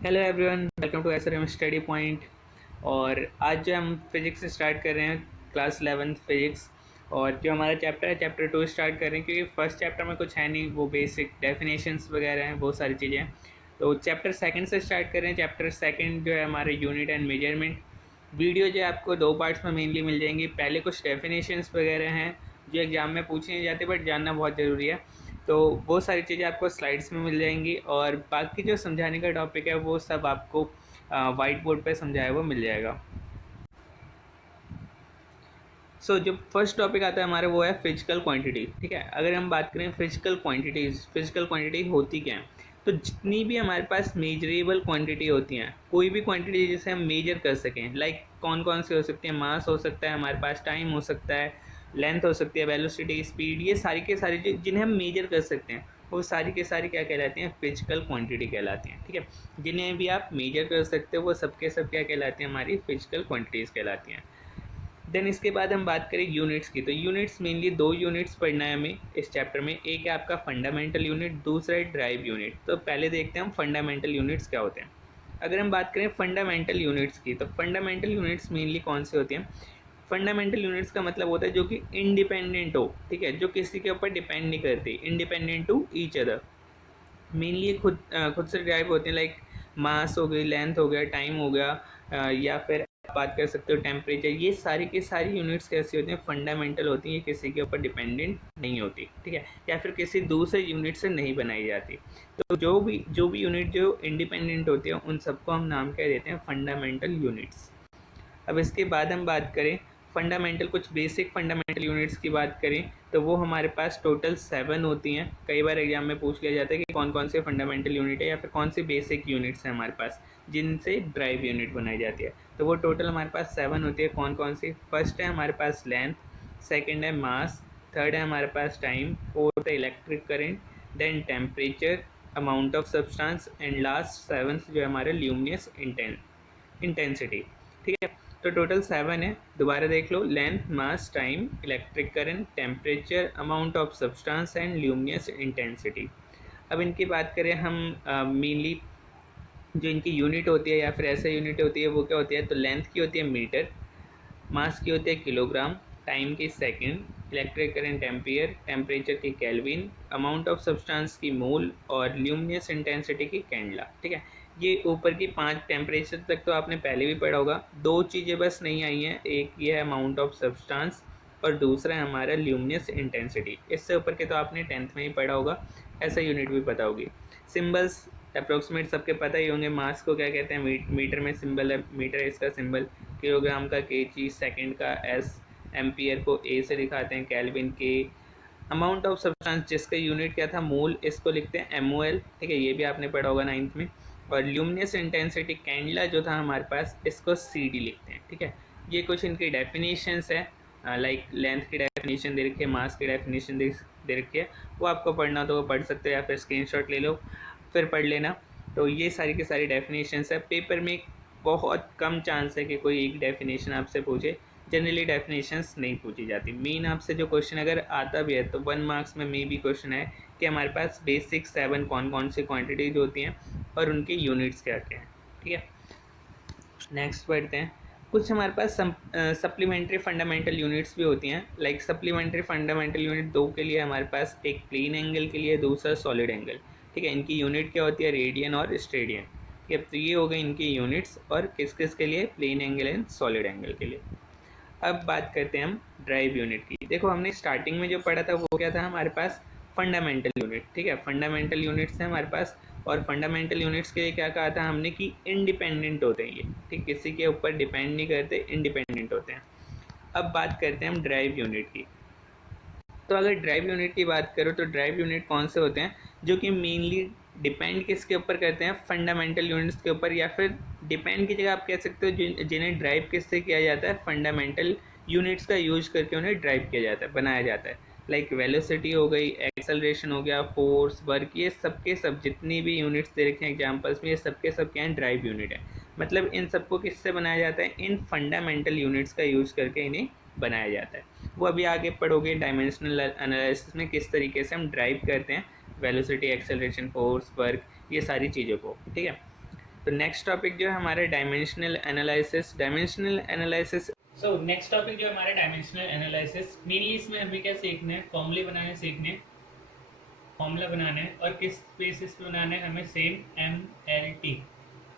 Hello everyone, welcome to SRM study point. और आज जो हम फिज़िक्स स्टार्ट कर रहे हैं, क्लास 11th फिज़िक्स। और जो हमारा चैप्टर है चैप्टर 2 स्टार्ट कर रहे हैं, क्योंकि फर्स्ट चैप्टर में कुछ है नहीं, वो बेसिक डेफिनेशंस वगैरह हैं, बहुत सारी चीज़ें हैं। तो चैप्टर सेकंड से स्टार्ट कर रहे हैं। चैप्टर सेकंड जो है हमारे यूनिट एंड मेजरमेंट। वीडियो जो है आपको दो पार्ट्स में मेनली मिल जाएंगी। पहले कुछ डेफिनेशंस वगैरह हैं जो एग्ज़ाम में पूछी नहीं जाती, बट जानना बहुत ज़रूरी है। तो वो सारी चीज़ें आपको स्लाइड्स में मिल जाएंगी, और बाकी जो समझाने का टॉपिक है वो सब आपको वाइट बोर्ड पे समझाया हुआ मिल जाएगा। जो फर्स्ट टॉपिक आता है हमारा वो है फिजिकल क्वांटिटी। ठीक है, अगर हम बात करें फिजिकल क्वांटिटीज़, फिजिकल क्वांटिटी होती क्या है, तो जितनी भी हमारे पास मेजरेबल क्वांटिटी होती हैं, कोई भी क्वांटिटी जिसे हम मेजर कर सकें, लाइक कौन कौन सी हो सकती है, मास हो सकता है हमारे पास, टाइम हो सकता है, लेंथ हो सकती है, वेलोसिटी, स्पीड, ये सारी के सारी जिन्हें हम मेजर कर सकते हैं वो सारी के सारी क्या कहलाती हैं, फिजिकल क्वांटिटी कहलाती हैं। ठीक है, जिन्हें भी आप मेजर कर सकते हो वो सब के सब क्या कहलाती हैं, हमारी फिजिकल क्वांटिटीज़ कहलाती हैं। देन इसके बाद हम बात करें यूनिट्स की, तो यूनिट्स मेनली दो यूनिट्स पढ़ना है हमें इस चैप्टर में। एक है आपका फंडामेंटल यूनिट, दूसरा है ड्राइव यूनिट। तो पहले देखते हैं हम फंडामेंटल यूनिट्स क्या होते हैं। अगर हम बात करें फंडामेंटल यूनिट्स की, तो फंडामेंटल यूनिट्स मेनली कौन से होती हैं। फंडामेंटल यूनिट्स का मतलब होता है जो कि इंडिपेंडेंट हो। ठीक है, जो किसी के ऊपर डिपेंड नहीं करती, independent to each other. Mainly खुद से ड्राइव होते हैं, लाइक मास हो गई, लेंथ हो गया, टाइम हो गया, या फिर आप बात कर सकते हो टेम्परेचर। ये सारी की सारी यूनिट्स कैसी होती हैं, फंडामेंटल होती हैं, ये किसी के ऊपर डिपेंडेंट नहीं होती। ठीक है, या फिर किसी दूसरे यूनिट से नहीं बनाई जाती। तो जो भी यूनिट जो इंडिपेंडेंट होती है उन सबको हम नाम क्या देते हैं, फंडामेंटल यूनिट्स। अब इसके बाद हम बात करें फंडामेंटल, कुछ बेसिक फंडामेंटल यूनिट्स की बात करें, तो वो हमारे पास टोटल 7 होती हैं। कई बार एग्जाम में पूछ लिया जाता है कि कौन कौन से फंडामेंटल यूनिट है या फिर कौन सी बेसिक यूनिट्स हैं हमारे पास जिनसे ड्राइव यूनिट बनाई जाती है। तो वो टोटल हमारे पास 7 होती है। कौन कौन सी, फर्स्ट है हमारे पास लेंथ, सेकेंड है मास, थर्ड है हमारे पास टाइम, फोर्थ है electric current, then temperature, amount of substance, and last seventh जो है हमारे ल्यूमिनस इंटेंसिटी। ठीक है, तो टोटल 7 है। दोबारा देख लो, length, mass, time, electric current, temperature, amount of substance and luminous intensity. अब इनकी बात करें हम, मेनली जो इनकी यूनिट होती है या फिर ऐसा यूनिट होती है वो क्या होती है, तो लेंथ की होती है मीटर, मास की होती है किलोग्राम, टाइम की second, electric current ampere, temperature की केल्विन, अमाउंट ऑफ सब्सटेंस की मोल, और ल्यूमिनस इंटेंसिटी की कैंडला। ठीक है, ये ऊपर की 5 टेम्परेचर तक तो आपने पहले भी पढ़ा होगा। दो चीज़ें बस नहीं आई हैं, एक ये है अमाउंट ऑफ सब्सटेंस और दूसरा है हमारा ल्यूमिनस इंटेंसिटी। इससे ऊपर के तो आपने 10th में ही पढ़ा होगा, ऐसा यूनिट भी पता होगी। सिंबल्स अप्रोक्सीमेट सबके पता ही होंगे। मास को क्या कहते हैं, मीटर में सिंबल है, मीटर है इसका सिंबल, किलोग्राम का केजी, सेकंड का एस, एम्पियर को ए से दिखाते हैं, केल्विन के। अमाउंट ऑफ सब्सटेंस जिसका यूनिट क्या था, मोल, इसको लिखते हैं एमओएल। ठीक है, ये भी आपने पढ़ा होगा 9th में। और ल्यूमिनस इंटेंसिटी कैंडला जो था हमारे पास, इसको सीडी लिखते हैं। ठीक है, ये कुछ इनकी डेफिनेशंस है, लाइक लेंथ की डेफिनेशन दे रखी है, मास की डेफिनेशन दे रखी है। वो आपको पढ़ना तो वो पढ़ सकते हो, या फिर स्क्रीनशॉट ले लो फिर पढ़ लेना। तो ये सारी की सारी डेफिनेशंस है। पेपर में बहुत कम चांस है कि कोई एक डेफिनेशन आपसे पूछे, जनरली डेफिनेशंस नहीं पूछी जाती। मेन आपसे जो क्वेश्चन अगर आता भी है तो 1 मार्क्स में मे भी क्वेश्चन है कि हमारे पास बेसिक 7 कौन कौन सी क्वांटिटीज होती हैं और उनके यूनिट्स क्या क्या हैं। ठीक है, नेक्स्ट पढ़ते हैं। कुछ हमारे पास सप्लीमेंट्री फंडामेंटल यूनिट्स भी होती हैं, लाइक सप्लीमेंट्री फंडामेंटल यूनिट दो के लिए हमारे पास, एक प्लेन एंगल के लिए, दूसरा सॉलिड एंगल। ठीक है, इनकी यूनिट क्या होती है, रेडियन और स्टेडियन। ठीक है, तो ये हो गई इनकी यूनिट्स, और किस किस के लिए, plane angle and solid angle के लिए। अब बात करते हैं हम ड्राइव यूनिट की। देखो हमने स्टार्टिंग में जो पढ़ा था वो क्या था हमारे पास, फंडामेंटल यूनिट। ठीक है, फंडामेंटल यूनिट्स हैं हमारे पास, और फंडामेंटल यूनिट्स के लिए क्या कहा था हमने कि इंडिपेंडेंट होते हैं ये। ठीक, किसी के ऊपर डिपेंड नहीं करते, इंडिपेंडेंट होते हैं। अब बात करते हैं हम ड्राइव यूनिट की। तो अगर ड्राइव यूनिट की बात करो तो ड्राइव यूनिट कौन से होते हैं, जो कि मेनली डिपेंड किसके ऊपर करते हैं, फंडामेंटल यूनिट्स के ऊपर, या फिर डिपेंड की जगह आप कह सकते हो जिन्हें ड्राइव किससे किया जाता है, फंडामेंटल यूनिट्स का यूज करके उन्हें ड्राइव किया जाता है, बनाया जाता है। लाइक वेलोसिटी हो गई, एक्सेलरेशन हो गया, फोर्स, वर्क, ये सब के सब जितनी भी यूनिट्स दे रखे हैं एग्जाम्पल्स में, ये सब के सब क्या हैं, ड्राइव यूनिट है। मतलब इन सबको किससे बनाया जाता है, इन फंडामेंटल यूनिट्स का यूज करके इन्हें बनाया जाता है। वो अभी आगे पढ़ोगे डायमेंशनल एनालिसिस में किस तरीके से हम ड्राइव करते हैं वेलोसिटी, एक्सेलरेशन, फोर्स, वर्क, ये सारी चीज़ों को। ठीक है, तो नेक्स्ट टॉपिक जो है हमारे dimensional analysis. So next topic जो है हमारे डायमेंशनल एनालिसिस, मेनली इसमें हमें क्या सीखना है, फॉर्मूले बनाने सीखने, फॉर्मूला बनाना है और किस बेसिस पे बनाना है, हमें सेम एम एल टी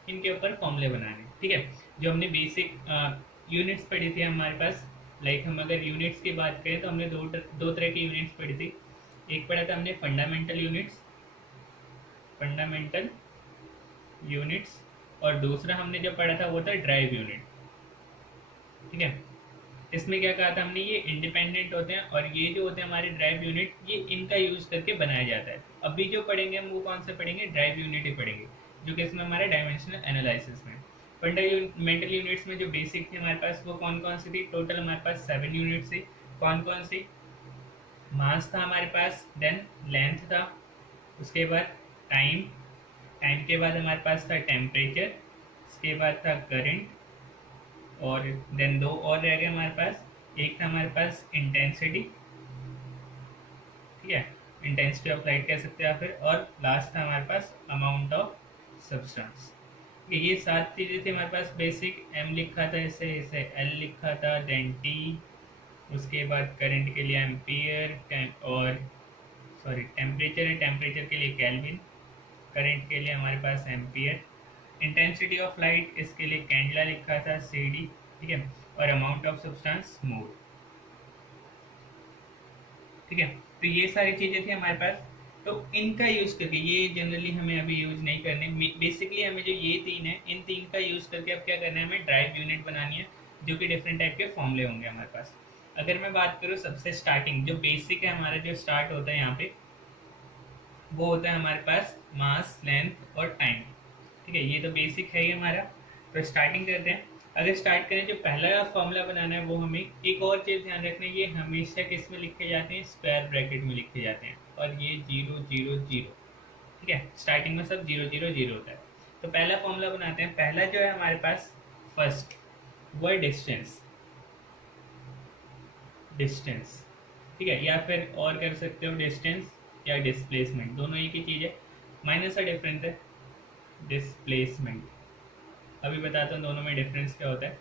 इनके ऊपर फॉर्मूले बनाने हैं, ठीक है। जो हमने बेसिक यूनिट्स पढ़ी थी हमारे पास, लाइक हम अगर यूनिट्स की बात करें तो हमने दो तरह की यूनिट्स पढ़ी थी। एक पढ़ा था हमने फंडामेंटल यूनिट्स और दूसरा हमने जो पढ़ा था वो था ड्राइव यूनिट, ठीक है। इसमें क्या कहा था हमने, ये इंडिपेंडेंट होते हैं और ये जो होते हैं हमारे ड्राइव यूनिट, ये इनका यूज करके बनाया जाता है। अभी जो पढ़ेंगे हम वो कौन से पढ़ेंगे, ड्राइव यूनिट ही पढ़ेंगे, जो कि इसमें हमारे डायमेंशनल एनालिसिस में। फंडामेंटल यूनिट्स में जो बेसिक थी हमारे पास वो कौन कौन सी थी, टोटल हमारे पास 7 यूनिट्स थी। कौन कौन सी, मास था हमारे पास, देन लेंथ था, उसके बाद टाइम के बाद हमारे पास था टेम्परेचर, उसके बाद था करंट, और देन दो और रह गए हमारे पास। एक था हमारे पास इंटेंसिटी, ठीक है, इंटेंसिटी ऑफ लाइट कह सकते हैं आप फिर, और लास्ट था हमारे पास अमाउंट ऑफ सब्सटेंस। ये 7 चीज़ें थी हमारे पास बेसिक। एम लिखा था इसे एल लिखा था, देन टी, उसके बाद करंट के लिए एम्पियर, और सॉरी टेम्परेचर है, टेम्परेचर के लिए केल्विन, करंट के लिए हमारे पास एम्पियर, इंटेंसिटी ऑफ लाइट इसके लिए कैंडला लिखा था सी डी, ठीक है, और अमाउंट ऑफ सब्सटेंस मोल, ठीक है। तो ये सारी चीज़ें थी हमारे पास। तो इनका यूज़ करके, ये जनरली हमें अभी यूज़ नहीं करने, बेसिकली हमें जो ये तीन है, इन तीन का यूज़ करके अब क्या करना है, हमें ड्राइव यूनिट बनानी है, जो कि डिफरेंट टाइप के फॉर्मूले होंगे हमारे पास। अगर मैं बात करूँ सबसे स्टार्टिंग, जो बेसिक है हमारा, जो स्टार्ट होता है यहाँ पे, वो होता है हमारे पास मास, लेंथ और टाइम, ठीक है। ये तो बेसिक है ही हमारा। तो स्टार्टिंग करते हैं। अगर स्टार्ट करें, जो पहला फॉर्मूला बनाना है वो हमें एक और चीज़ ध्यान रखना है, ये हमेशा किस में लिखे जाते हैं, स्क्वायर ब्रैकेट में लिखे जाते हैं, और ये 0 0 0, ठीक है। स्टार्टिंग में सब 0 0 0 होता है। तो पहला फॉर्मूला बनाते हैं। पहला जो है हमारे पास फर्स्ट, वो है डिस्टेंस, ठीक है, या फिर और कर सकते हो डिस्टेंस या डिस्प्लेसमेंट, दोनों एक ही चीज़ है, माइनस का डिफरेंस है डिस्प्लेसमेंट। अभी बताता हूँ दोनों में डिफरेंस क्या होता है।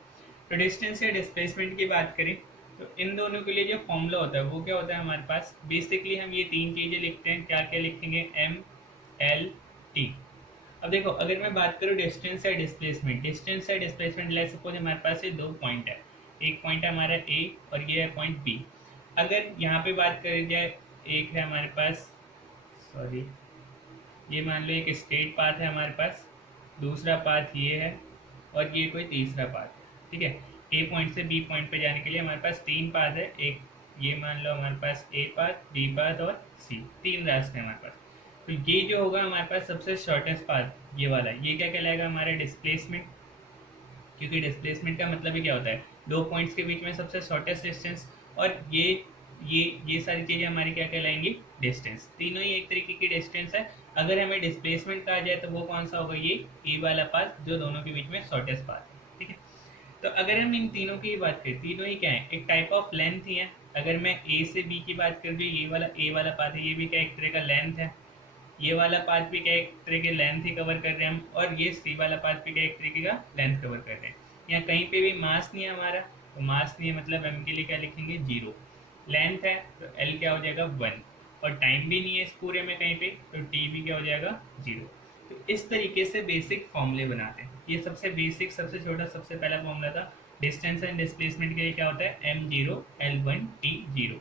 तो डिस्टेंस या डिस्प्लेसमेंट की बात करें तो इन दोनों के लिए जो फॉर्मूला होता है वो क्या होता है हमारे पास, बेसिकली हम ये तीन चीज़ें लिखते हैं। क्या क्या लिखेंगे, एम एल टी। अब देखो, अगर मैं बात करूँ डिस्टेंस या डिस्प्लेसमेंट, लेट्स सपोज हमारे पास ये 2 पॉइंट है, एक पॉइंट है हमारा ए और ये है पॉइंट बी। अगर यहाँ पे बात करी जाए, एक है हमारे पास, सॉरी, ये मान लो एक स्ट्रेट पाथ है हमारे पास, दूसरा पाथ ये है, और ये कोई तीसरा पाथ है, ठीक है। ए पॉइंट से बी पॉइंट पे जाने के लिए हमारे पास 3 पाथ है। एक ये मान लो हमारे पास ए पाथ, बी पाथ और सी, 3 रास्ते हैं हमारे पास। तो ये जो होगा हमारे पास सबसे शॉर्टेस्ट पाथ, ये वाला, ये क्या कहलाएगा, हमारा डिस्प्लेसमेंट। क्योंकि डिस्प्लेसमेंट का मतलब ही क्या होता है, 2 पॉइंट्स के बीच में सबसे शॉर्टेस्ट डिस्टेंस, और ये सारी चीज़ें हमारी क्या कहलाएंगी, डिस्टेंस। तीनों ही एक तरीके की डिस्टेंस है। अगर हमें डिस्प्लेसमेंट कहा जाए तो वो कौन सा होगा, ये ए वाला पाथ, जो दोनों के बीच में शॉर्टेस्ट पाथ है, ठीक है। तो अगर हम इन तीनों की बात करें, तीनों ही क्या है, एक टाइप ऑफ लेंथ ही है। अगर मैं ए से बी की बात कर दूँ, ये वाला ए वाला पाथ है, ये भी क्या एक तरह का लेंथ है, ये वाला पाथ भी क्या एक तरह के लेंथ ही कवर कर रहे हैं हम, और ये सी वाला पाथ भी क्या एक तरीके का लेंथ कवर कर रहे हैं। यहाँ कहीं पे भी मास नहीं है हमारा, तो मास नहीं है मतलब एम के लिए क्या लिखेंगे, 0। लेंथ है तो एल क्या हो जाएगा, 1, और टाइम भी नहीं है इस पूरे में कहीं पे, तो टी भी क्या हो जाएगा, 0। तो इस तरीके से बेसिक फॉर्मूले बनाते हैं। ये सबसे बेसिक, सबसे छोटा, सबसे पहला फॉर्मूला था। डिस्टेंस एंड डिस्प्लेसमेंट के लिए क्या होता है, m0 l1 t0।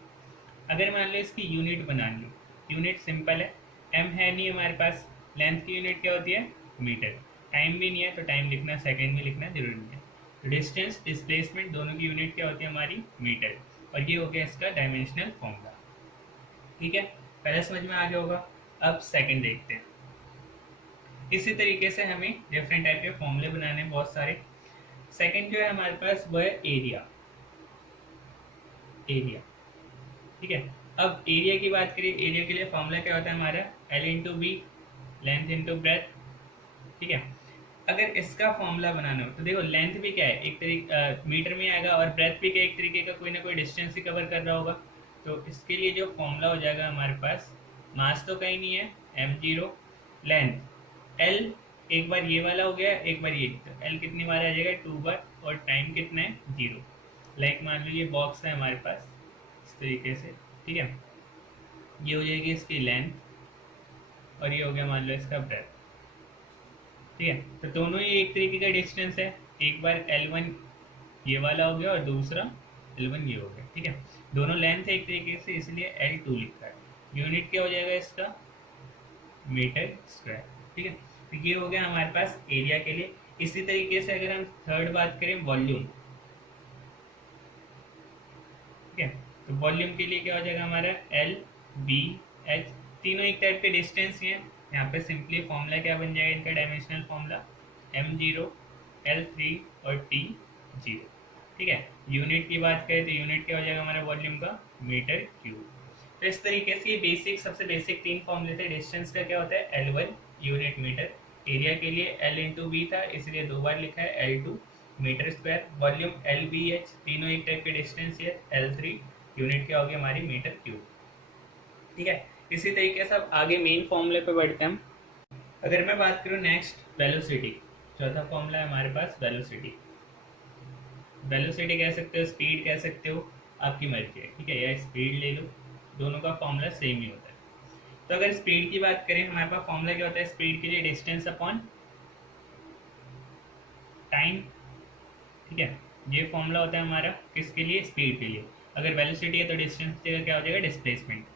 अगर मान लो इसकी यूनिट बनानी हो, यूनिट सिंपल है, एम है नहीं हमारे पास, लेंथ की यूनिट क्या होती है, मीटर, टाइम भी नहीं है तो टाइम लिखना सेकेंड में लिखना जरूरी नहीं है। तो डिस्टेंस डिस्प्लेसमेंट दोनों की यूनिट क्या होती है हमारी, मीटर, और ये हो गया इसका डायमेंशनल फॉर्मूला, ठीक है। पहले समझ में आ गया होगा। अब सेकंड देखते हैं। इसी तरीके से हमें डिफरेंट टाइप के फॉर्मूले बनाने हैं बहुत सारे। सेकंड जो है हमारे पास वो है एरिया, ठीक है। अब एरिया की बात करें, एरिया के लिए फॉर्मूला क्या होता है हमारा, L into B, length into breadth, ठीक है। अगर इसका फॉर्मूला बनाना हो तो देखो, लेंथ भी क्या है, एक तरीके मीटर में आएगा, और ब्रेथ भी क्या एक तरीके का कोई ना कोई डिस्टेंस ही कवर कर रहा होगा। तो इसके लिए जो फॉर्मूला हो जाएगा हमारे पास, मास तो कहीं नहीं है, m0, लेंथ l एक बार ये वाला हो गया, एक बार ये, तो एल कितनी बार आ जाएगा, 2 बार, और टाइम कितना है, 0। लाइक मान लो ये बॉक्स है हमारे पास इस तरीके से, ठीक है, ये हो जाएगी इसकी लेंथ, और ये हो गया मान लो इसका ब्रेथ, ठीक है। तो दोनों ही एक तरीके का डिस्टेंस है, एक बार L1 ये वाला हो गया और दूसरा L1 ये हो गया, ठीक है। दोनों लेंथ है एक तरीके से, इसलिए L2 लिखा है। यूनिट क्या हो जाएगा इसका, मीटर स्क्वायर, ठीक है। तो ये हो गया हमारे पास एरिया के लिए। इसी तरीके से अगर हम थर्ड बात करें वॉल्यूम, ठीक है, तो वॉल्यूम के लिए क्या हो जाएगा हमारा, एल बी एच, तीनों एक टाइप के डिस्टेंस ही हैं। यहाँ पे सिंपली फॉर्मूला क्या बन जाएगा इनका, डायमेंशनल फॉर्मूला M0 L3 और T0, ठीक है। यूनिट की बात करें तो यूनिट क्या हो जाएगा हमारा वॉल्यूम का, मीटर क्यूब। तो इस तरीके से ये बेसिक, सबसे बेसिक 3 फॉर्मूले थे। डिस्टेंस का क्या होता है, L1 यूनिट मीटर, एरिया के लिए L इंटू बी था इसलिए 2 बार लिखा है, L2 metre square, volume LBH, तीनों एक टाइप के डिस्टेंस है, L3 यूनिट क्या होगी हमारी, मीटर क्यूब, ठीक है। इसी तरीके से अब आगे मेन फॉर्मूले पे बढ़ते हैं हम। अगर मैं बात करूँ नेक्स्ट वेलोसिटी, चौथा फॉर्मूला है हमारे पास वेलोसिटी। वेलोसिटी कह सकते हो, स्पीड कह सकते हो, आपकी मर्जी है, ठीक है, या स्पीड ले लो, दोनों का फॉर्मूला सेम ही होता है। तो अगर स्पीड की बात करें, हमारे पास फॉर्मूला क्या होता है स्पीड के लिए, डिस्टेंस अपॉन टाइम, ठीक है। ये फॉर्मूला होता है हमारा किसके लिए, स्पीड के लिए। अगर वेलोसिटी है तो डिस्टेंस की जगह क्या हो जाएगा, डिस्प्लेसमेंट।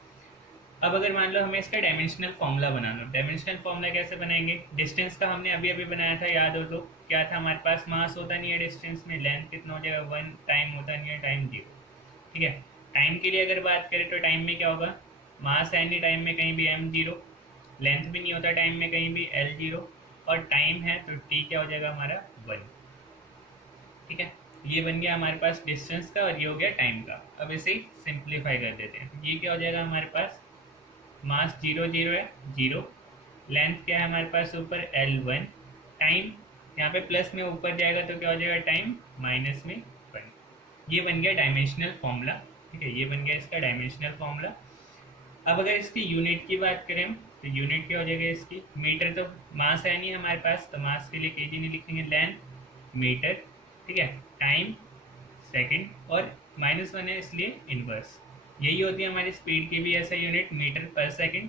अब अगर मान लो हमें इसका डायमेंशनल फॉर्मूला बनाना, डायमेंशनल फॉर्मूला कैसे बनाएंगे, डिस्टेंस का हमने अभी अभी बनाया था, याद हो तो, क्या था हमारे पास, मास होता नहीं है डिस्टेंस में, लेंथ कितना हो जाएगा 1, टाइम होता नहीं है, टाइम 0, ठीक है। टाइम के लिए अगर बात करें तो टाइम में क्या होगा, मास है नहीं टाइम में कहीं भी, M0, लेंथ भी नहीं होता टाइम में कहीं भी, L0, और टाइम है तो T क्या हो जाएगा हमारा 1, ठीक है। ये बन गया हमारे पास डिस्टेंस का, और ये हो गया टाइम का। अब इसे सिंप्लीफाई कर देते हैं, ये क्या हो जाएगा हमारे पास, मास 0 0 है 0, लेंथ क्या है हमारे पास ऊपर L1, टाइम यहाँ पे प्लस में ऊपर जाएगा तो क्या हो जाएगा टाइम, माइनस में 1। ये बन गया डायमेंशनल फॉर्मूला, ठीक है, ये बन गया इसका डायमेंशनल फॉर्मूला। अब अगर इसकी यूनिट की बात करें तो यूनिट क्या हो जाएगा इसकी, मीटर, तो मास है नहीं हमारे पास तो मास के लिए केजी नहीं लिखेंगे, लेंथ मीटर, ठीक है, टाइम सेकंड, और -1 है इसलिए इनवर्स। यही होती है हमारी स्पीड की भी ऐसा यूनिट, मीटर पर सेकंड,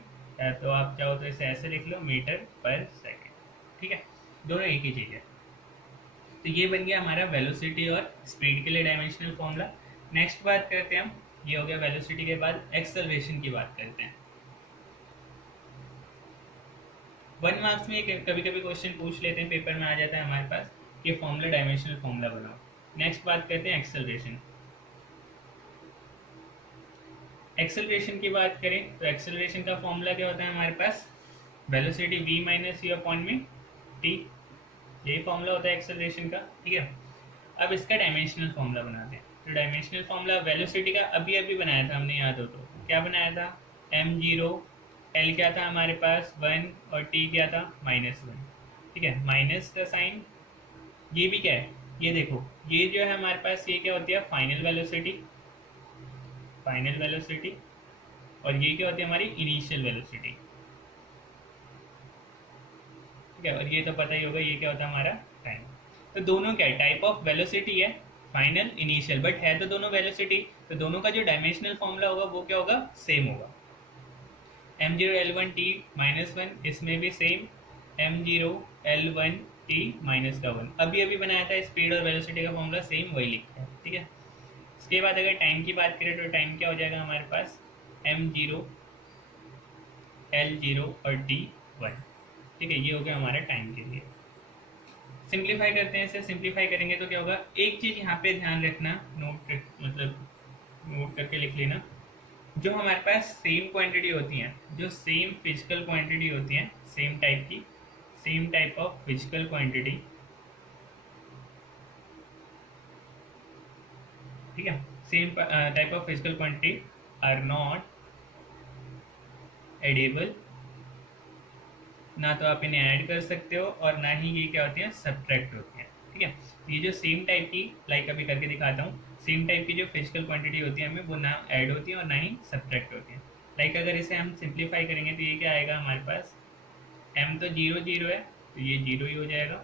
तो आप चाहो तो इसे ऐसे लिख लो, मीटर पर सेकंड, ठीक है, दोनों एक ही चीज़ है। तो ये बन गया हमारा वेलोसिटी और स्पीड के लिए डायमेंशनल फॉर्मूला। नेक्स्ट बात करते हैं हम, ये हो गया वेलोसिटी के बाद एक्सेलरेशन की बात करते हैं। 1 मार्क्स में कभी कभी क्वेश्चन पूछ लेते हैं, पेपर में आ जाता है हमारे पास, ये फॉर्मूला डायमेंशनल फॉर्मूला बनाओ। नेक्स्ट बात करते हैं एक्सेलरेशन। एक्सेलरेशन की बात करें तो एक्सेलरेशन का फॉर्मूला क्या होता है हमारे पास, velocity v minus u upon में t, यही फॉर्मूला होता है एक्सेलरेशन का, ठीक है। अब इसका डायमेंशनल फॉर्मूला बनाते हैं। तो डायमेंशनल फॉर्मूला वेलोसिटी का अभी अभी बनाया था हमने, याद हो तो, क्या बनाया था, M0, L क्या था हमारे पास 1, और T क्या था -1, ठीक है, माइनस का साइन। ये भी क्या है, ये देखो, ये जो है हमारे पास, ये क्या होती है फाइनल वेलोसिटी, फाइनल वेलोसिटी, और ये क्या होती है हमारी इनिशियल वेलोसिटी, ठीक है, और ये तो पता ही होगा ये क्या होता है हमारा टाइम। तो दोनों क्या है, टाइप ऑफ वेलोसिटी है, फाइनल इनिशियल, बट है तो दोनों वेलोसिटी, तो दोनों का जो डायमेंशनल फॉर्मूला होगा वो क्या होगा, सेम होगा। M0 L1 T -1, इसमें भी सेम, M0 L1 T -1, अभी अभी बनाया था स्पीड और वेलोसिटी का फॉर्मूला सेम वही लिखा है, ठीक है। इसके बाद अगर टाइम की बात करें तो टाइम क्या हो जाएगा हमारे पास, M0 L0 और T1, ठीक है, ये हो गया हमारा टाइम के लिए। सिंप्लीफाई करते हैं इसे, सिंप्लीफाई करेंगे तो क्या होगा, एक चीज़ यहाँ पे ध्यान रखना, मतलब नोट करके लिख लेना, जो हमारे पास सेम क्वांटिटी होती हैं, जो सेम फिजिकल क्वांटिटी होती हैं, सेम टाइप की, same type of physical quantity, ठीक है, same type of physical quantity are not addable, ना तो आप इन्हें ऐड कर सकते हो और ना ही ये क्या होती हैं सब्ट्रैक्ट होती हैं, ठीक है। ये जो सेम टाइप की, लाइक अभी करके दिखाता हूँ, सेम टाइप की जो फिजिकल क्वांटिटी होती है हमें वो ना ऐड होती है और ना ही सब्ट्रैक्ट होती है। लाइक अगर इसे हम सिंप्लीफाई करेंगे तो ये क्या आएगा हमारे पास, m तो 0 0 है, तो ये 0 ही हो जाएगा।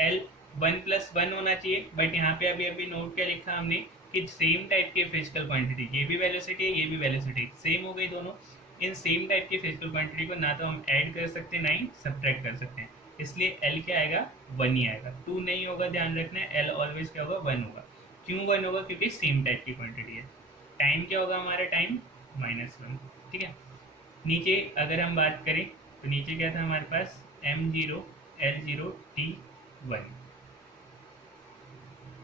एल 1+1 होना चाहिए, बट यहाँ पे अभी अभी नोट क्या लिखा हमने कि सेम टाइप की फिजिकल क्वांटिटी, ये भी वेलोसिटी है ये भी वेलोसिटी सेम हो गई दोनों। इन सेम टाइप की फिजिकल क्वांटिटी को ना तो हम ऐड कर सकते हैं ना ही सब्ट्रैक्ट कर सकते हैं, इसलिए एल क्या आएगा 1 ही आएगा, 2 नहीं होगा, ध्यान रखना है एल ऑलवेज क्या होगा 1 होगा। क्यों 1 होगा? क्योंकि सेम टाइप की क्वांटिटी है। टाइम क्या होगा हमारा? टाइम -1। ठीक है। नीचे अगर हम बात करें तो नीचे क्या था हमारे पास? m0 l0 t1।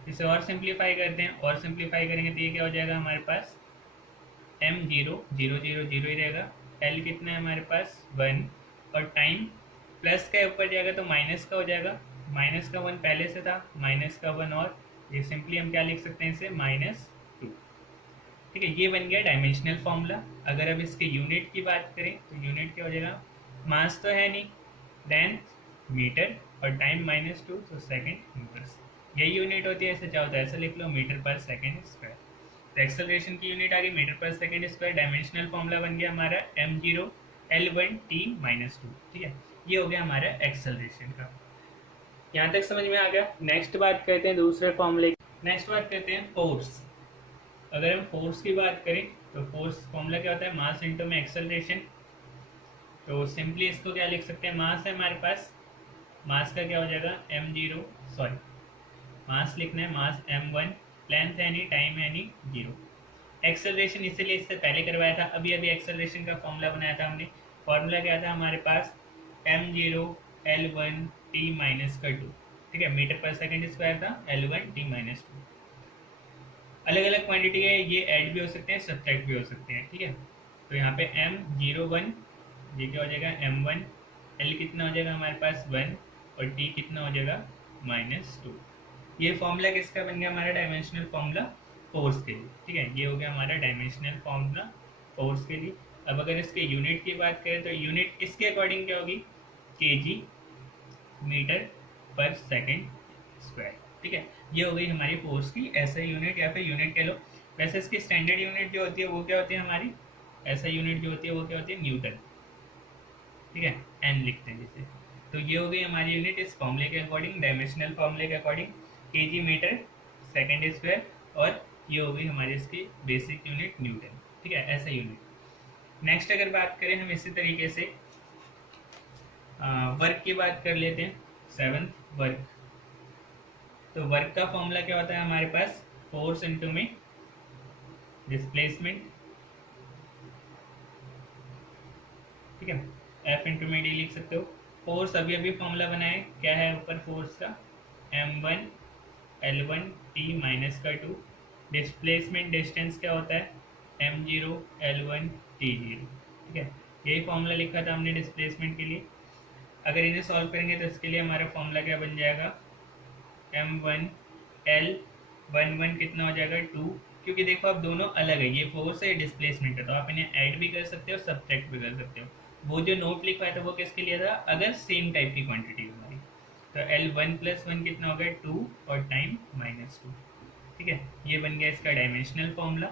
इसे और सिंप्लीफाई करते हैं, और सिंप्लीफाई करेंगे तो ये क्या हो जाएगा हमारे पास? m0 0 0 0 ही रहेगा। l कितना है हमारे पास? 1। और टाइम प्लस का ऊपर जाएगा तो माइनस का हो जाएगा, माइनस का 1 पहले से था, माइनस का 1 और ये सिंपली हम क्या लिख सकते हैं इसे? -2। ठीक है, ये बन गया डायमेंशनल फॉर्मूला। अगर अब इसके यूनिट की बात करें तो यूनिट क्या हो जाएगा? मास तो है नहीं, लेंथ मीटर और टाइम -2 तो सेकेंड मीटर्स, यही यूनिट होती है। ऐसे चाहो तो ऐसा लिख लो, मीटर पर सेकेंड स्क्वायर। तो एक्सेलरेशन की यूनिट आ गई मीटर पर सेकेंड स्क्वायर। डायमेंशनल फॉर्मूला बन गया हमारा m0 l1 t-2। ठीक है, ये हो गया हमारा एक्सेलरेशन का। यहाँ तक समझ में आ गया। नेक्स्ट बात करते हैं दूसरे फॉर्मूले। नेक्स्ट बात करते हैं फोर्स। अगर हम फोर्स की बात करें तो फोर्स फॉर्मूला क्या होता है? मास इंटू में एक्सेलरेशन। तो सिंपली इसको क्या लिख सकते हैं? मास है हमारे पास, मास का क्या हो जाएगा? m0, सॉरी मास लिखना है, मास m1, लेंथ है नहीं, टाइम है नहीं, 0। एक्सेलरेशन इसलिए इससे पहले करवाया था, अभी अभी एक्सेलरेशन का फॉर्मूला बनाया था हमने। फॉर्मूला क्या था हमारे पास? m0 l1 t-2। ठीक है, मीटर पर सेकेंड स्क्वायर था, l1 t-2। अलग अलग क्वांटिटी है, ये ऐड भी हो सकते हैं सब्ट्रैक्ट भी हो सकते हैं। ठीक है, तो यहाँ पे m01 ये क्या हो जाएगा? m1। l कितना हो जाएगा हमारे पास? 1। और t कितना हो जाएगा? -2। ये फॉर्मूला किसका बन गया हमारा? डायमेंशनल फॉर्मूला फोर्स के लिए। ठीक है, ये हो गया हमारा डायमेंशनल फॉर्मूला फोर्स के लिए। अब अगर इसके यूनिट की बात करें तो यूनिट इसके अकॉर्डिंग क्या होगी? kg मीटर पर सेकेंड स्क्वायर। ठीक है, ये हो गई हमारी फोर्स की ऐसा यूनिट या फिर यूनिट कह लो। वैसे इसकी स्टैंडर्ड यूनिट जो होती है वो क्या होती है हमारी? ऐसा यूनिट जो होती है वो क्या होती है? न्यूटन। ठीक है, एन लिखते हैं जिसे। तो ये हो गई हमारी यूनिट इस फॉर्मूले के अकॉर्डिंग, डायमेंशनल फॉर्मूले के according, KG metre second square. और ये हो गई हमारी इसकी बेसिक यूनिट न्यूटन। ठीक है, ऐसा यूनिट। नेक्स्ट अगर बात करें हम इसी तरीके से वर्क की बात कर लेते हैं। Seventh work. तो वर्क का फॉर्मूला क्या होता है हमारे पास? फोर्स इंटू में डिस्प्लेसमेंट। ठीक है, एफ इंटू में डी लिख सकते हो। फोर्स अभी अभी फॉर्मूला बनाए, क्या है ऊपर फोर्स का? m1 l1 t-2। Displacement distance क्या होता है? m0 l1 t0। ठीक है, यही फॉर्मूला लिखा था हमने डिस्प्लेसमेंट के लिए। अगर इन्हें सॉल्व करेंगे तो इसके लिए हमारा फॉर्मूला क्या बन जाएगा? m1 l11 कितना हो जाएगा? 2। क्योंकि देखो अब दोनों अलग है, ये फोर्स है डिस्प्लेसमेंट है, तो आप इन्हें ऐड भी कर सकते हो सब्ट्रैक्ट भी कर सकते हो। वो जो नोट लिखा था वो किसके लिए था? अगर सेम टाइप की क्वांटिटी हमारी। तो l1+1 कितना हो गया? 2 और टाइम -2। ठीक है, ये बन गया इसका डायमेंशनल फॉर्मूला।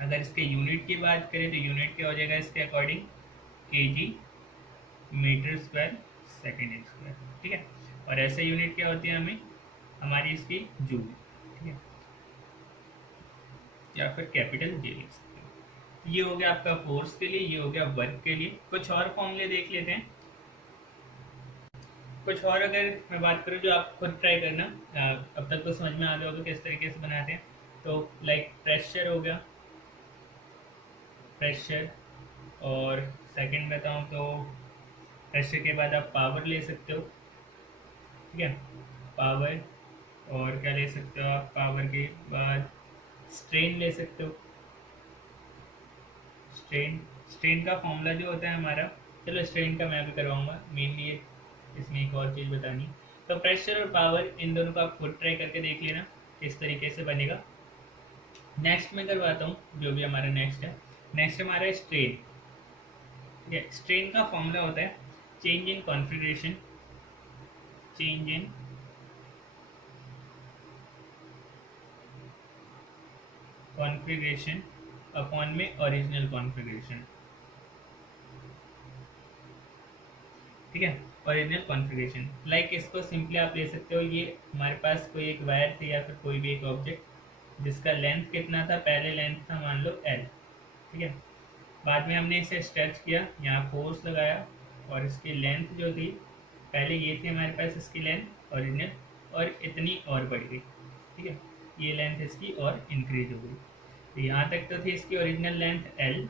अगर इसके यूनिट की बात करें तो यूनिट क्या हो जाएगा इसके according? KG metre square second square. ठीक है, और ऐसे यूनिट क्या होती है हमें हमारी इसकी? जूल। ठीक है, या फिर कैपिटल जे लिख सकते हो। ये हो गया आपका फोर्स के लिए, ये हो गया वर्क के लिए। कुछ और फॉर्मूले देख लेते हैं। कुछ और अगर मैं बात करूँ जो आप खुद ट्राई करना, अब तक तो समझ में आ गया होगा किस तरीके से बनाते हैं। तो लाइक प्रेशर हो गया, प्रेशर। और सेकंड बताऊँ तो प्रेशर के बाद आप पावर ले सकते हो। ठीक है, पावर। और क्या ले सकते हो आप? पावर के बाद स्ट्रेन ले सकते हो। स्ट्रेन, स्ट्रेन का फॉर्मूला जो होता है हमारा, चलो स्ट्रेन का मैं भी करवाऊंगा, मेनली इसमें एक और चीज़ बतानी। तो प्रेशर और पावर इन दोनों को आप खुद ट्राई करके देख लेना किस तरीके से बनेगा। नेक्स्ट मैं करवाता हूँ जो भी हमारा नेक्स्ट है। नेक्स्ट हमारा स्ट्रेन। ठीक है, स्ट्रेन का फॉर्मूला होता है change in configuration, change in configuration upon में ओरिजिनल कॉन्फ़िगरेशन। ठीक है, ओरिजिनल कॉन्फ़िगरेशन। लाइक इसको सिंपली आप ले सकते हो, ये हमारे पास कोई एक वायर थी या फिर कोई भी एक ऑब्जेक्ट जिसका लेंथ कितना था, पहले लेंथ था मान लो एल, ठीक है। बाद में हमने इसे स्ट्रेच किया, यहाँ फोर्स लगाया और इसकी लेंथ जो थी, पहले ये थी हमारे पास इसकी लेंथ ओरिजिनल, और इतनी और बढ़ गई, ठीक है। ये लेंथ इसकी और इंक्रीज हो गई, तो यहाँ तक तो थी इसकी ओरिजिनल लेंथ एल,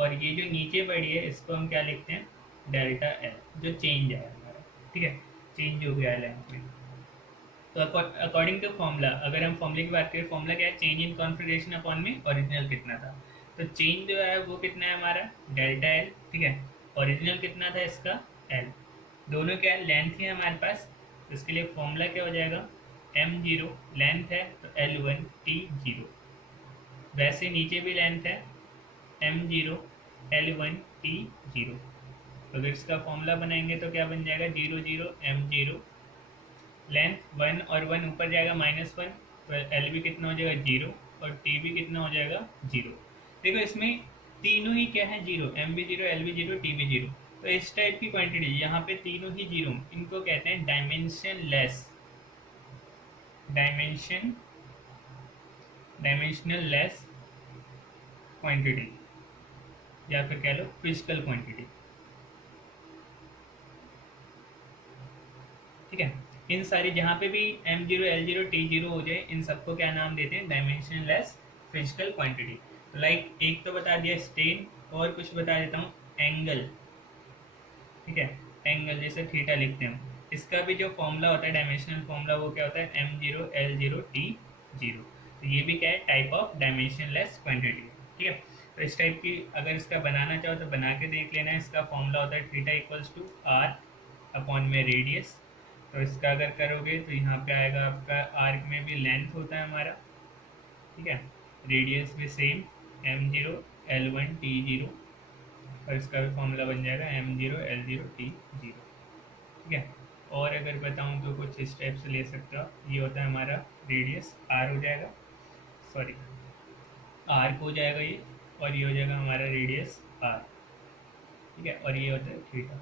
और ये जो नीचे बढ़ी है इसको हम क्या लिखते हैं, डेल्टा एल, जो चेंज है हमारा, ठीक है, चेंज हो गया है लेंथ में। तो अकॉर्डिंग टू फॉर्मूला, अगर हम फॉर्मूले की बात करें, फॉर्मूला क्या है, चेंज इन कॉन्फ़िगरेशन अपॉन में ओरिजिनल कितना था, तो चेंज जो है वो कितना है हमारा, डेल्टा एल, ठीक है। ओरिजिनल कितना था इसका, एल, दोनों क्या है, लेंथ है हमारे पास, तो इसके लिए फॉर्मूला क्या हो जाएगा, एम जीरो, लेंथ है तो एल वन टी जीरो, वैसे नीचे भी लेंथ है M zero L one T zero, तो अगर इसका फॉर्मूला बनाएंगे तो क्या बन जाएगा, zero zero M zero, length one और वन ऊपर जाएगा माइनस वन, तो एल भी कितना हो जाएगा जीरो, और टी भी कितना हो जाएगा जीरो। देखो इसमें तीनों ही क्या है, जीरो, एम भी जीरो, एल भी जीरो, टी भी जीरो, तो इस टाइप की क्वांटिटी यहाँ पे तीनों ही जीरो, इनको कहते हैं dimension less, dimensional less quantity, या फिर कह लो फिजिकल क्वांटिटी, ठीक है। इन सारी जहाँ पे भी M zero L zero T zero हो जाए, इन सबको क्या नाम देते हैं, dimensionless physical quantity. Like एक तो बता दिया स्ट्रेन, और कुछ बता देता हूँ, एंगल, ठीक है, एंगल जैसे थीटा लिखते हैं, इसका भी जो फॉर्मूला होता है, डायमेंशनल फॉर्मूला, वो क्या होता है, M zero L zero T zero, तो ये भी क्या है, type of dimensionless quantity, ठीक है। तो इस टाइप की अगर इसका बनाना चाहो तो बना के देख लेना, इसका फॉर्मूला होता है theta equals to R upon में रेडियस, तो इसका अगर करोगे तो यहाँ पे आएगा आपका, आर्क में भी लेंथ होता है हमारा, ठीक है, रेडियस भी same, M zero L one T zero, और इसका भी फॉर्मूला बन जाएगा M zero L zero T zero, ठीक है। और अगर बताऊँ तो कुछ इस टाइप से ले सकते हो, ये होता है हमारा रेडियस, आर हो जाएगा, सॉरी आर्क हो जाएगा ये, और ये हो जाएगा हमारा रेडियस आर, ठीक है, और ये होता है थीटा।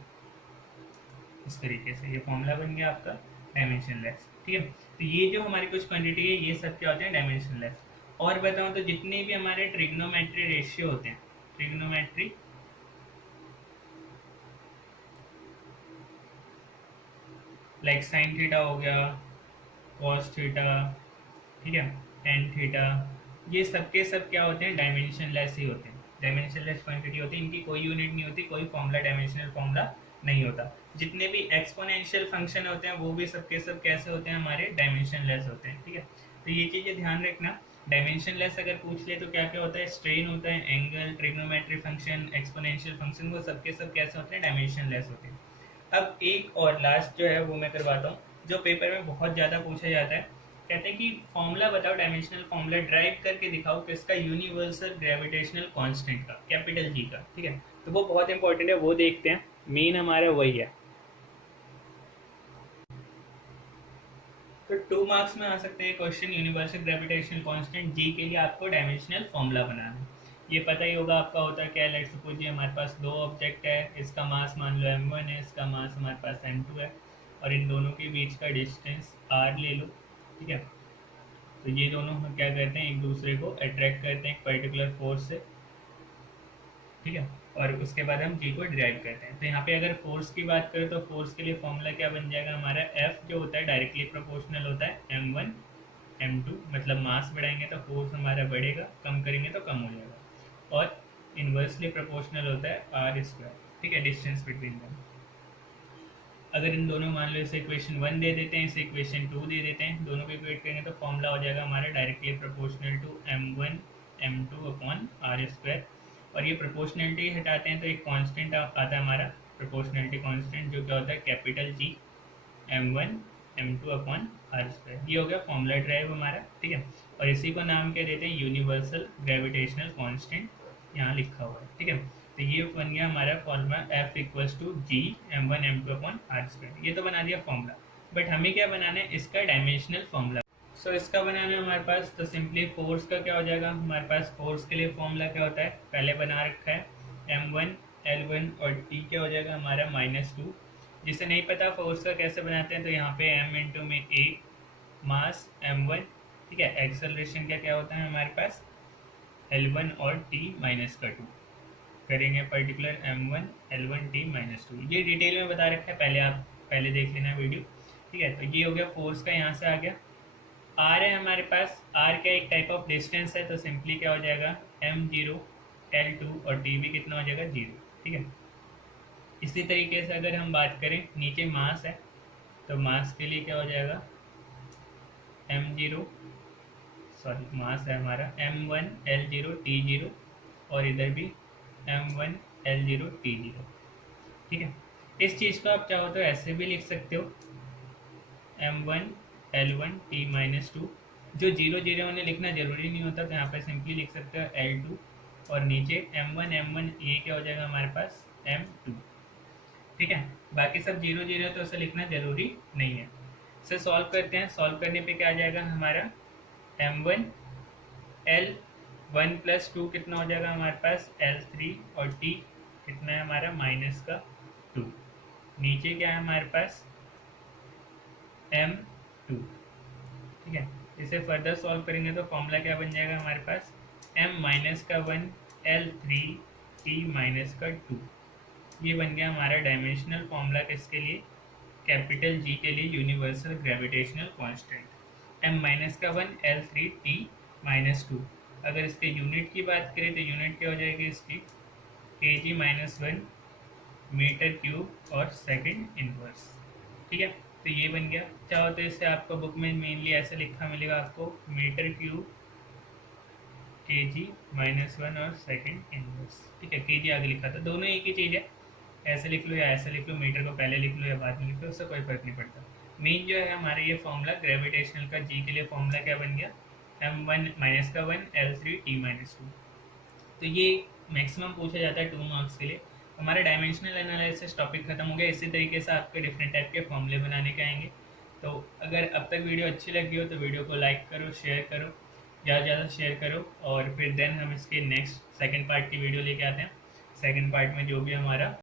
इस तरीके से ये फॉर्मूला बन गया आपका डायमेंशन लेस, ठीक है। तो ये जो हमारी कुछ क्वांटिटी है, ये सब क्या होते हैं, डायमेंशन लेस। और बताऊँ तो जितने भी हमारे ट्रिग्नोमेट्री रेशियो होते हैं, ट्रिग्नोमेट्री लाइक साइन थीटा हो गया, कॉस थीटा, ठीक है, टेन थीटा, ये सबके सब क्या होते हैं, डायमेंशन लेस ही होते हैं, डायमेंशन लेस क्वांटिटी होती है, इनकी कोई यूनिट नहीं होती, कोई फॉर्मूला डायमेंशनल फॉर्मूला नहीं होता। जितने भी एक्सपोनेंशियल फंक्शन होते हैं वो भी सबके सब कैसे होते हैं, हमारे डायमेंशन लेस होते हैं, ठीक है। तो ये चीज़ें ध्यान रखना, डायमेंशन लेस अगर पूछ ले तो क्या क्या होता है, स्ट्रेन होता है, angle, trigonometry function, exponential function, वो सबके सब कैसे होते हैं, डायमेंशन लेस होते हैं। अब एक और लास्ट जो है वो मैं करवाता हूँ, जो पेपर में बहुत ज़्यादा पूछा जाता है, कहते हैं कि फॉर्मूला बताओ, डायमेंशनल फॉर्मूला ड्राइव करके दिखाओ किसका, यूनिवर्सल ग्रेविटेशनल कांस्टेंट का, कैपिटल जी का, ठीक है। तो वो बहुत इंपॉर्टेंट है, वो देखते हैं, मेन हमारा वही है। तो 2 मार्क्स में आ सकते हैं क्वेश्चन, यूनिवर्सल ग्रेविटेशनल कांस्टेंट जी के लिए आपको डायमेंशनल फॉर्मूला बनाना है। ये पता ही होगा आपका होता क्या है, लेट्स सपोज ये हमारे पास दो ऑब्जेक्ट है, इसका मास मान लो m1 है, इसका मास हमारे पास m2 है, और इन दोनों के बीच का डिस्टेंस r ले लो, ठीक है। तो ये दोनों हम क्या करते हैं, एक दूसरे को अट्रैक्ट करते हैं एक पर्टिकुलर फोर्स से, ठीक है, और उसके बाद हम जी को ड्राइव करते हैं। तो यहाँ पे अगर फोर्स की बात करें तो फोर्स के लिए फॉर्मूला क्या बन जाएगा हमारा, एफ जो होता है डायरेक्टली प्रोपोर्शनल होता है m1 m2, मतलब मास बढ़ाएंगे तो फोर्स हमारा बढ़ेगा, कम करेंगे तो कम हो जाएगा, और इन्वर्सली प्रोपोर्शनल होता है आर स्क्वायर, ठीक है, डिस्टेंस बिटवीन देम। अगर इन दोनों मान लो इसे इक्वेशन 1 दे देते हैं, इसे इक्वेशन 2 दे देते हैं, दोनों को इक्वेट करेंगे तो फॉर्मूला हो जाएगा हमारा directly proportional to m1 m2 upon R square, और ये प्रोपोर्शनलिटी हटाते हैं तो एक कांस्टेंट आता है हमारा, प्रोपोर्शनलिटी कांस्टेंट, जो क्या होता है capital G m1 m2 upon R square. ये हो गया फॉर्मूला ड्राइव हमारा, ठीक है, और इसी को नाम क्या देते हैं, यूनिवर्सल ग्रेविटेशनल कांस्टेंट, यहाँ लिखा हुआ है, ठीक है। तो ये बन गया हमारा formula F equals to G m1 m2 upon R square. ये तो बना दिया फॉर्मूला, बट हमें क्या बनाना है, इसका डायमेंशनल फॉर्मूला। सो इसका बनाना है हमारे पास, तो सिंपली फोर्स का क्या हो जाएगा, हमारे पास फोर्स के लिए फॉर्मूला क्या होता है, पहले बना रखा है m1 L1, और t क्या हो जाएगा हमारा -2, जिसे नहीं पता फोर्स का कैसे बनाते हैं, तो यहाँ पे m इंटू में a मास m1, ठीक है। एक्सेलरेशन क्या होता है हमारे पास L1 और t माइनस का 2 करेंगे particular m1 L1 t minus 2। ये डिटेल में बता रखा है, आप पहले देख लेना वीडियो, ठीक है। तो ये हो गया फोर्स का, यहाँ से आ गया r है हमारे पास। r क्या एक टाइप ऑफ डिस्टेंस है, तो सिंपली क्या हो जाएगा m0 L2 और t भी कितना हो जाएगा 0, ठीक है। इसी तरीके से अगर हम बात करें नीचे मास है, तो मास के लिए क्या हो जाएगा m0, सॉरी मास है हमारा m1 L0 T0 और इधर भी m1 L0 T0, ठीक है। इस चीज़ को आप चाहो तो ऐसे भी लिख सकते हो m1 L1 T माइनस 2, जो 0 में लिखना जरूरी नहीं होता, तो यहाँ पर सिंपली लिख सकते हो L2 और नीचे m1 ये क्या हो जाएगा हमारे पास m2, ठीक है। बाकी सब 0 तो उसे लिखना जरूरी नहीं है। इसे सॉल्व करते हैं, सॉल्व करने पे क्या आ जाएगा हमारा m1 L1 प्लस 2 कितना हो जाएगा हमारे पास L3 और t कितना है हमारा माइनस का 2, नीचे क्या है हमारे पास m2, ठीक है। इसे फर्दर सॉल्व करेंगे तो फॉर्मूला क्या बन जाएगा हमारे पास m माइनस का 1 L3 t माइनस का 2। ये बन गया हमारा डायमेंशनल फॉर्मूला किसके लिए, कैपिटल जी के लिए, universal gravitational constant m minus का 1 L3 t माइनस 2। अगर इसके यूनिट की बात करें तो यूनिट क्या हो जाएगी इसकी kg माइनस 1 मीटर क्यूब और सेकंड इनवर्स, ठीक है। तो ये बन गया। चाहो तो इससे आपको बुक में मेनली ऐसा लिखा मिलेगा आपको मीटर क्यूब kg माइनस 1 और सेकंड इनवर्स, ठीक है। kg आगे लिखा था, दोनों एक ही चीज़ है, ऐसे लिख लो या ऐसे लिख लो, मीटर को पहले लिख लो या बाद में लिख लो, उससे कोई फर्क नहीं पड़ता। मेन जो है हमारा ये फॉर्मूला ग्रेविटेशनल का जी के लिए फॉर्मूला क्या बन गया m1 माइनस का 1 L3 t माइनस 2। तो ये मैक्सिमम पूछा जाता है 2 मार्क्स के लिए। हमारा डायमेंशनल एनालिसिस टॉपिक खत्म हो गया। इसी तरीके से आपके डिफरेंट टाइप के फॉर्मूले बनाने के आएंगे। तो अगर अब तक वीडियो अच्छी लगी हो तो वीडियो को लाइक करो, शेयर करो, ज़्यादा से ज़्यादा शेयर करो, और फिर देन हम इसके नेक्स्ट सेकंड पार्ट की वीडियो लेके आते हैं। सेकंड पार्ट में जो भी हमारा